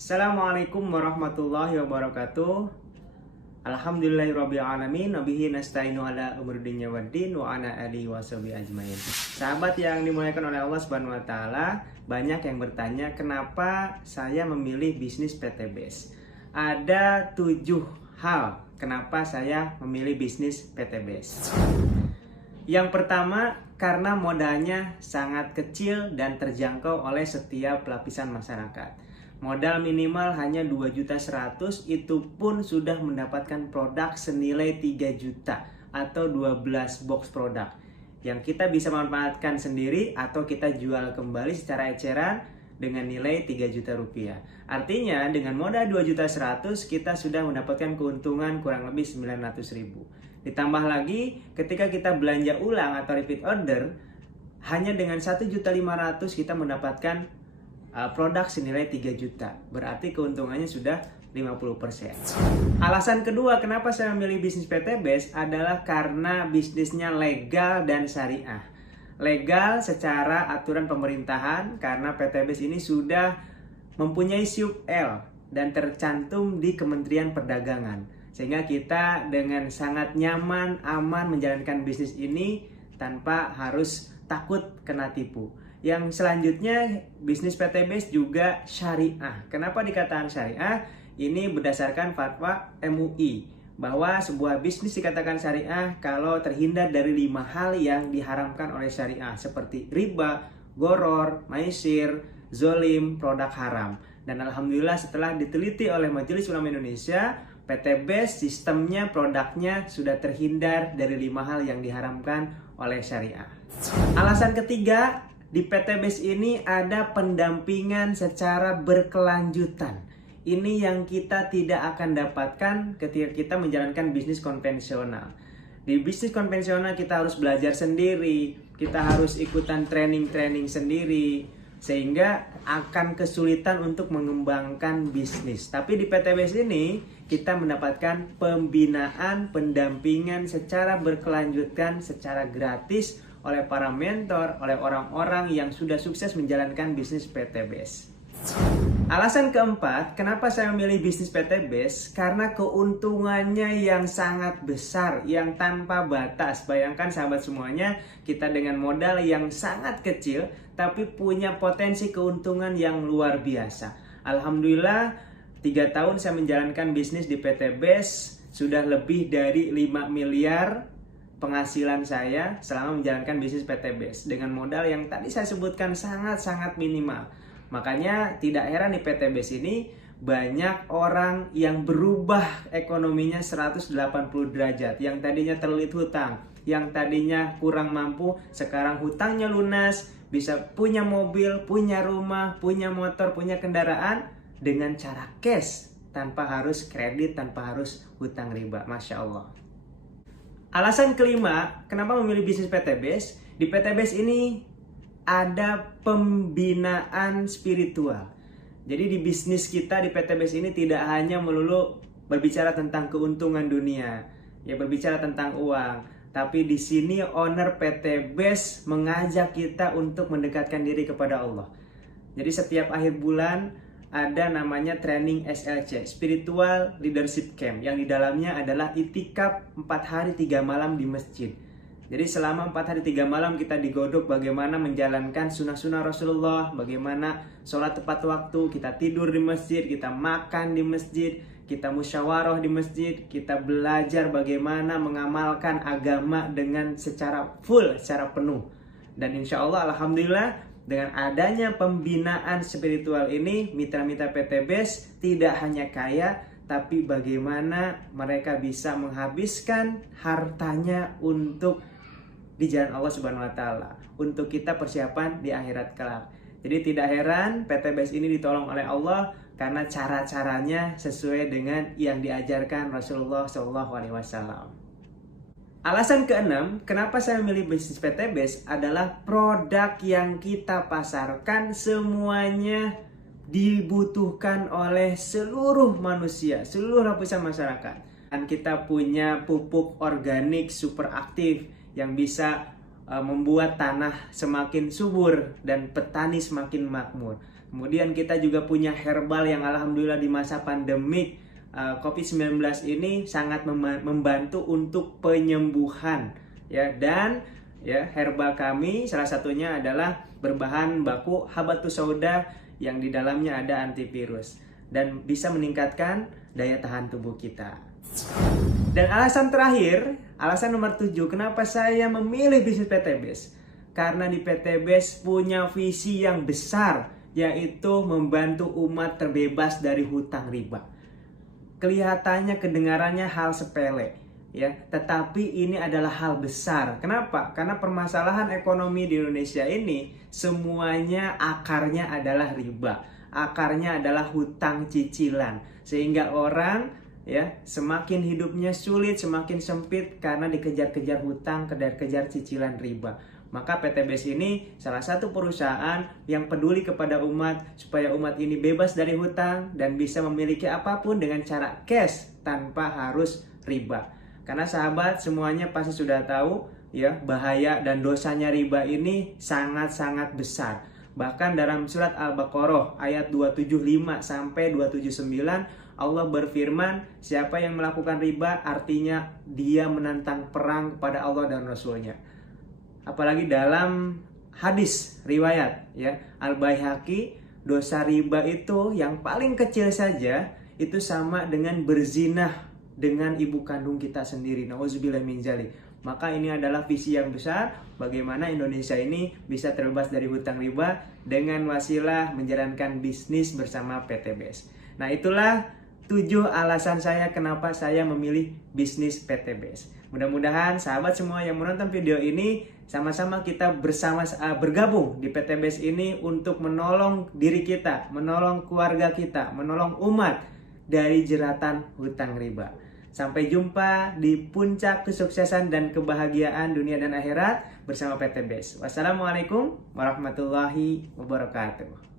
Assalamualaikum warahmatullahi wabarakatuh. Alhamdulillahirabbil alamin, wabihi nasta'inu ala umuri dunya waddin wa ala alihi washabihi ajmain. Sahabat yang dimuliakan oleh Allah Subhanahu wa taala, banyak yang bertanya kenapa saya memilih bisnis PT BES. Ada 7 hal kenapa saya memilih bisnis PT BES. Yang pertama, karena modalnya sangat kecil dan terjangkau oleh setiap lapisan masyarakat. Modal minimal hanya 2.100.000, itu pun sudah mendapatkan produk senilai 3 juta atau 12 box produk yang kita bisa manfaatkan sendiri atau kita jual kembali secara eceran dengan nilai 3 juta rupiah. Artinya dengan modal 2.100.000 kita sudah mendapatkan keuntungan kurang lebih 900.000. Ditambah lagi ketika kita belanja ulang atau repeat order, hanya dengan 1.500.000 kita mendapatkan produk senilai 3 juta. Berarti keuntungannya sudah 50%. Alasan kedua kenapa saya memilih bisnis PT BES adalah karena bisnisnya legal dan syariah. Legal secara aturan pemerintahan karena PT BES ini sudah mempunyai SIUP L dan tercantum di Kementerian Perdagangan. Sehingga kita dengan sangat nyaman, aman menjalankan bisnis ini tanpa harus takut kena tipu. Yang selanjutnya, bisnis PT BES juga syariah. Kenapa dikatakan syariah? Ini berdasarkan fatwa MUI bahwa sebuah bisnis dikatakan syariah kalau terhindar dari 5 hal yang diharamkan oleh syariah seperti riba, goror, maisir, zolim, produk haram. Dan alhamdulillah setelah diteliti oleh Majelis Ulama Indonesia, PT BES sistemnya, produknya sudah terhindar dari 5 hal yang diharamkan oleh syariah. Alasan ketiga, di PT BES ini ada pendampingan secara berkelanjutan. Ini yang kita tidak akan dapatkan ketika kita menjalankan bisnis konvensional. Di bisnis konvensional kita harus belajar sendiri, kita harus ikutan training sendiri, sehingga akan kesulitan untuk mengembangkan bisnis. Tapi di PT BES ini kita mendapatkan pembinaan, pendampingan secara berkelanjutan, secara gratis oleh para mentor, oleh orang-orang yang sudah sukses menjalankan bisnis PT BES. Alasan keempat, kenapa saya memilih bisnis PT BES? Karena keuntungannya yang sangat besar, yang tanpa batas. Bayangkan sahabat semuanya, kita dengan modal yang sangat kecil, tapi punya potensi keuntungan yang luar biasa. Alhamdulillah, 3 tahun saya menjalankan bisnis di PT BES, sudah lebih dari 5 miliar penghasilan saya selama menjalankan bisnis PT BES dengan modal yang tadi saya sebutkan sangat-sangat minimal. Makanya tidak heran di PT BES ini banyak orang yang berubah ekonominya 180 derajat. Yang tadinya terlilit hutang, yang tadinya kurang mampu, sekarang hutangnya lunas, bisa punya mobil, punya rumah, punya motor, punya kendaraan dengan cara cash, tanpa harus kredit, tanpa harus hutang riba. Masya Allah. Alasan kelima, kenapa memilih bisnis PT BES? Di PT BES ini ada pembinaan spiritual. Jadi di bisnis kita di PT BES ini tidak hanya melulu berbicara tentang keuntungan dunia, ya berbicara tentang uang, tapi di sini owner PT BES mengajak kita untuk mendekatkan diri kepada Allah. Jadi setiap akhir bulan ada namanya training SLC, Spiritual Leadership Camp, yang di dalamnya adalah itikaf 4 hari 3 malam di masjid. Jadi selama 4 hari 3 malam kita digodok bagaimana menjalankan sunnah-sunnah Rasulullah, bagaimana sholat tepat waktu, kita tidur di masjid, kita makan di masjid, kita musyawarah di masjid, kita belajar bagaimana mengamalkan agama dengan secara full, secara penuh. Dan insya Allah, alhamdulillah, dengan adanya pembinaan spiritual ini, mitra-mitra PT BES tidak hanya kaya, tapi bagaimana mereka bisa menghabiskan hartanya untuk di jalan Allah Subhanahu wa taala, untuk kita persiapan di akhirat kelak. Jadi tidak heran PT BES ini ditolong oleh Allah karena cara-caranya sesuai dengan yang diajarkan Rasulullah SAW. Alasan keenam, kenapa saya memilih bisnis PT BES adalah produk yang kita pasarkan semuanya dibutuhkan oleh seluruh manusia, seluruh lapisan masyarakat. Dan kita punya pupuk organik super aktif yang bisa membuat tanah semakin subur dan petani semakin makmur. Kemudian kita juga punya herbal yang alhamdulillah di masa pandemik COVID-19 ini sangat membantu untuk penyembuhan ya. Dan ya, herbal kami salah satunya adalah berbahan baku habatus sauda yang di dalamnya ada antivirus dan bisa meningkatkan daya tahan tubuh kita. Dan alasan terakhir, alasan nomor 7, kenapa saya memilih bisnis PTBS? Karena di PTBS punya visi yang besar, yaitu membantu umat terbebas dari hutang riba. Kelihatannya, kedengarannya hal sepele, ya, tetapi ini adalah hal besar. Kenapa? Karena permasalahan ekonomi di Indonesia ini semuanya akarnya adalah riba, akarnya adalah hutang cicilan, sehingga orang ya semakin hidupnya sulit, semakin sempit karena dikejar-kejar hutang, kejar-kejar cicilan riba. Maka PTBS ini salah satu perusahaan yang peduli kepada umat supaya umat ini bebas dari hutang dan bisa memiliki apapun dengan cara cash tanpa harus riba. Karena sahabat semuanya pasti sudah tahu ya, bahaya dan dosanya riba ini sangat-sangat besar. Bahkan dalam surat Al-Baqarah ayat 275 sampai 279 Allah berfirman, siapa yang melakukan riba artinya dia menantang perang kepada Allah dan Rasulnya. Apalagi dalam hadis riwayat ya Al-Baihaqi, dosa riba itu yang paling kecil saja itu sama dengan berzinah dengan ibu kandung kita sendiri. Nauzubillah min dzalik. Maka ini adalah visi yang besar bagaimana Indonesia ini bisa terbebas dari hutang riba dengan wasilah menjalankan bisnis bersama PTBS. Nah, itulah 7 alasan saya kenapa saya memilih bisnis PTBS. Mudah-mudahan sahabat semua yang menonton video ini sama-sama kita bergabung di PTBS ini untuk menolong diri kita, menolong keluarga kita, menolong umat dari jeratan hutang riba. Sampai jumpa di puncak kesuksesan dan kebahagiaan dunia dan akhirat bersama PTBS. Wassalamualaikum warahmatullahi wabarakatuh.